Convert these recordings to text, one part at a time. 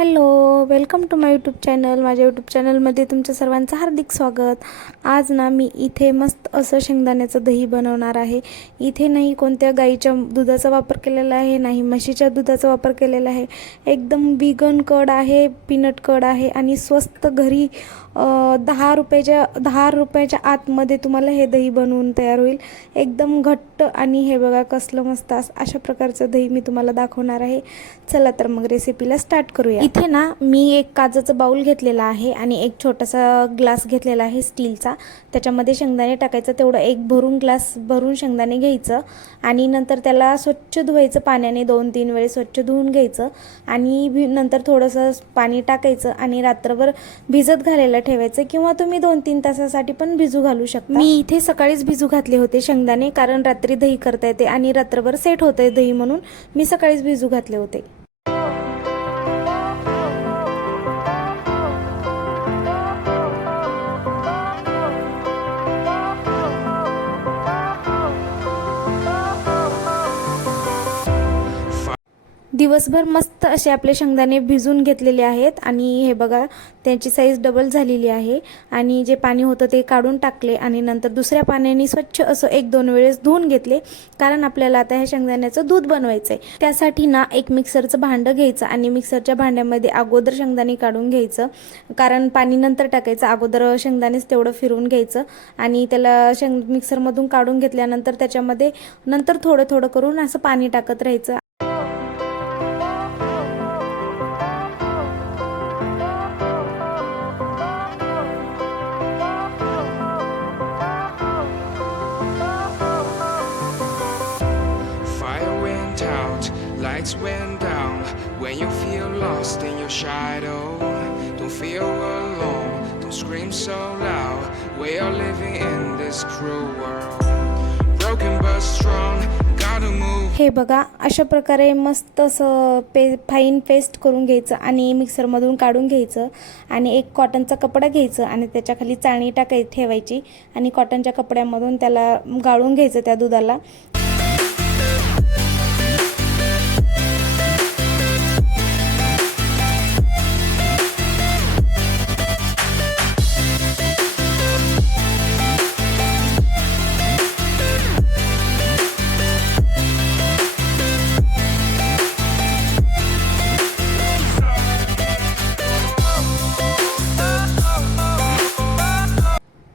Hello, welcome to my YouTube channel. माझ्या YouTube चॅनलमध्ये तुमचं सर्वांचं हार्दिक स्वागत. आज ना मी इथे मस्त असं शेंगदाण्याचं दही बनवणार आहे. इथे नाही कोणत्या गाईच्या दुधाचा वापर केलेला आहे, नाही म्हशीच्या दुधाचा वापर केलेला आहे. एकदम विगन कड आहे, पीनट कड आहे आणि स्वस्त घरी 10 रुपयाच्या आतमध्ये तुम्हाला हे दही बनवून तयार होईल. एकदम घट्ट आणि हे बघा कसलं मस्त अशा प्रकारचं दही मी तुम्हाला दाखवणार आहे. चला तर मग रेसिपीला स्टार्ट करूया. इथे ना मी एक काचेचं बाउल घेतलेला आहे आणि एक छोटासा ग्लास घेतलेला आहे स्टीलचा. त्याच्यामध्ये शेंगदाणे टाकायचं, तेवढं एक ग्लास भरून शेंगदाणे घ्यायचं आणि नंतर त्याला स्वच्छ धुवायचं पाण्याने, 2-3 वेळेस स्वच्छ धुवून घ्यायचं आणि नंतर थोडंसं पाणी टाकायचं आणि रात्रभर भिजत घालायला ठेवायचं किंवा तुम्ही 2-3 तासासाठी पण भिजू घालू शकता. मी इथे सकाळीच भिजू घातले होते शेंगदाणे, कारण रात्री दही करता येते आणि रात्रभर सेट होते दही, म्हणून मी सकाळीच भिजू घातले होते. दिवसभर मस्त असे आपले शेंगदाणे भिजून घेतलेले आहेत आणि हे बघा त्यांची साईज डबल झालेली आहे. आणि जे पाणी होतं ते काढून टाकले आणि नंतर दुसऱ्या पाण्याने स्वच्छ असं 1-2 वेळेस धुवून घेतले, कारण आपल्याला आता हे शेंगदाण्याचं दूध बनवायचं आहे. त्यासाठी ना एक मिक्सरचं भांडं घ्यायचं आणि मिक्सरच्या भांड्यामध्ये अगोदर शेंगदाणे काढून घ्यायचं, कारण पाणी नंतर टाकायचं. अगोदर शेंगदाणेच तेवढं फिरवून घ्यायचं आणि त्याला मिक्सरमधून काढून घेतल्यानंतर त्याच्यामध्ये नंतर थोडं थोडं करून असं पाणी टाकत राहायचं. Lights went down when you feel lost in your shadow. Don't feel alone, don't scream so loud. We are living in this cruel world. Broken but strong, gotta move. हे बघा अशा प्रकारे मस्त असं फाईन पेस्ट करून घ्यायचं आणि मिक्सरमधून काढून घ्यायचं आणि एक कॉटनचा कपडा घ्यायचं आणि त्याच्याखाली चाळणी ठेवायची आणि कॉटनच्या कपड्यामधून त्याला गाळून घ्यायचं त्या दुधाला.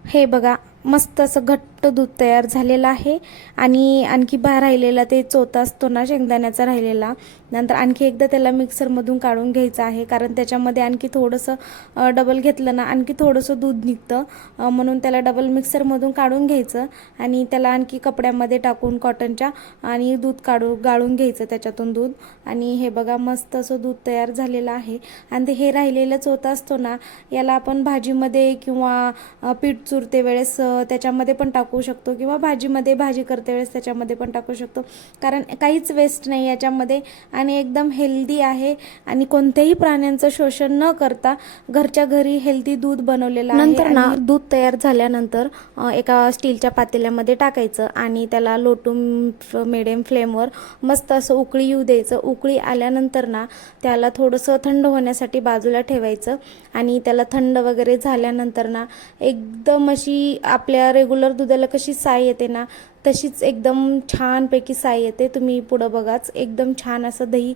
हे बघा मस्त असं घट्ट दूध तयार झालेलं आहे आणि आणखी राहिलेला ते चोथा असतो ना शेंगदाण्याचा राहिलेला, नंतर आणखी एकदा त्याला मिक्सरमधून काढून घ्यायचं आहे, कारण त्याच्यामध्ये आणखी थोडंसं डबल घेतलं ना आणखी थोडंसं दूध निघतं, म्हणून त्याला डबल मिक्सरमधून काढून घ्यायचं आणि त्याला आणखी कपड्यामध्ये टाकून कॉटनच्या आणि दूध गाळून घ्यायचं त्याच्यातून दूध. आणि हे बघा मस्त असं दूध तयार झालेलं आहे. आणि हे राहिलेलं चोथा असतो ना, याला आपण भाजीमध्ये किंवा पीठ चुरते वेळेस त्याच्यामध्ये पण टाकू शकतो किंवा भाजी करते वेळेस त्याच्यामध्ये पण टाकू शकतो, कारण काहीच वेस्ट नाही याच्यामध्ये आणि एकदम हेल्दी आहे आणि कोणत्याही प्राण्यांचं शोषण न करता घरच्या घरी हेल्दी दूध बनवलेलं आहे. नंतर ना दूध तयार झाल्यानंतर एका स्टीलच्या पातेल्यामध्ये टाकायचं आणि त्याला लो टू मिडियम फ्लेमवर मस्त असं उकळी येऊ द्यायचं. उकळी आल्यानंतर ना त्याला थोडंसं थंड होण्यासाठी बाजूला ठेवायचं आणि त्याला थंड वगैरे झाल्यानंतर ना एकदम अशी आपल्या रेग्युलर दुधाला कशी साय येते ना, तशीच एकदम छानपैकी साय येते. तुम्ही पुढं बघाच, एकदम छान असं दही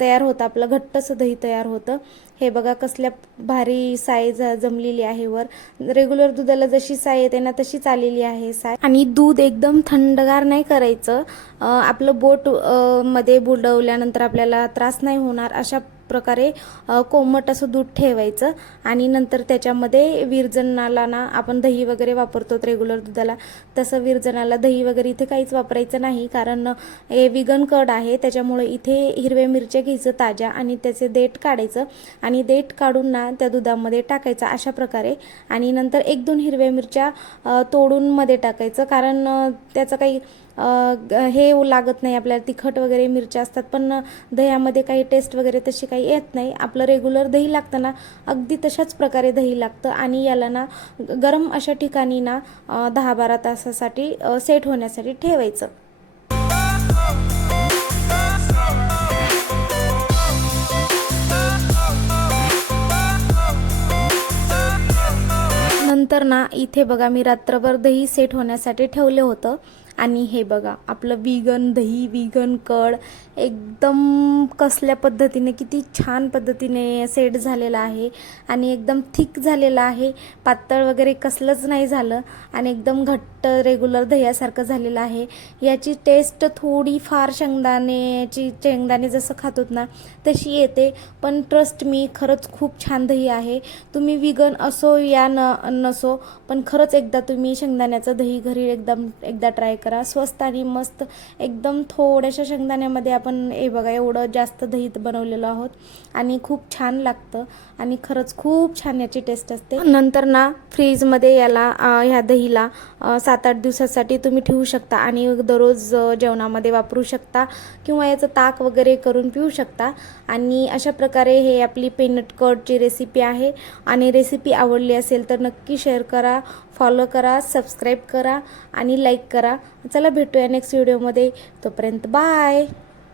तयार होतं, आपलं घट्ट असं दही तयार होतं. हे बघा कसल्या भारी साय जमलेली आहे. वर रेग्युलर दुधाला जशी साय येते ना तशीच आलेली आहे साय. आणि दूध एकदम थंडगार नाही करायचं, आपलं बोट मध्ये बुडवल्यानंतर आपल्याला त्रास नाही होणार अशा प्रकारे कोमट असं दूध ठेवायचं. आणि नंतर त्याच्यामध्ये विरजणाला ना आपण दही वगैरे वापरतो रेग्युलर दुधाला, तसं विरजणाला दही वगैरे इथे काहीच वापरायचं नाही, कारण हे विगन कड आहे. त्याच्यामुळे इथे हिरव्या मिरच्या घ्यायचं ताज्या आणि त्याचे देठ काढायचं आणि देठ काढून ना त्या दुधामध्ये टाकायचं अशा प्रकारे. आणि नंतर 1-2 हिरव्या मिरच्या तोडून मध्ये टाकायचं, कारण त्याचं काही हे लागत नाही आपल्याला, तिखट वगैरे मिरच्या असतात पण दह्यामध्ये काही टेस्ट वगैरे तशी काही येत नाही. आपलं रेग्युलर दही लागतं ना, अगदी तशाच प्रकारे दही लागतं. आणि याला ना गरम अशा ठिकाणी ना 10-12 तासासाठी सेट होण्यासाठी ठेवायचं. नंतर ना इथे बघा मी रात्रभर दही सेट होण्यासाठी ठेवले होतं आणि हे बघा आपलं विगन दही, विगन कड एकदम कसल्या पद्धतीने, किती छान पद्धतीने सेट झालेला आहे आणि एकदम थिक झालेला आहे, पातळ वगैरे कसलंच नाही झालं आणि एकदम घट्ट रेग्युलर दह्यासारखं झालेलं आहे। याची टेस्ट थोडी फार शेंगदाणे जसं खातोत ना तशी येते, पण ट्रस्ट मी खरंच खूप छान दही आहे। तुम्ही विगन असो या नसो, पण खरंच एकदा तुम्ही शेंगदाण्याचं दही घरी एकदा ट्राय करा। स्वस्त आणि मस्त, एकदम थोड्याशा शेंगदाण्यामध्ये आपण हे बघा एवढं जास्त दही बनवलेलं आहोत आणि खूप छान लागतं आणि खरंच खूप छान याची टेस्ट असते। नंतर ना फ्रीजमध्ये याला ह्या दहीला 7-8 दिवसासाठी तुम्ही ठेवू शकता आणि दररोज जेवणामध्ये वापरू शकता किंवा याचं ताक वगैरे करून पिऊ शकता। आणि अशा प्रकारे हे आपली पीनट कर्डची रेसिपी आहे आणि रेसिपी आवडली असेल तर नक्की शेअर करा, फॉलो करा, सबस्क्राईब करा आणि लाईक करा। चला भेटूया नेक्स्ट व्हिडिओमध्ये, तोपर्यंत बाय।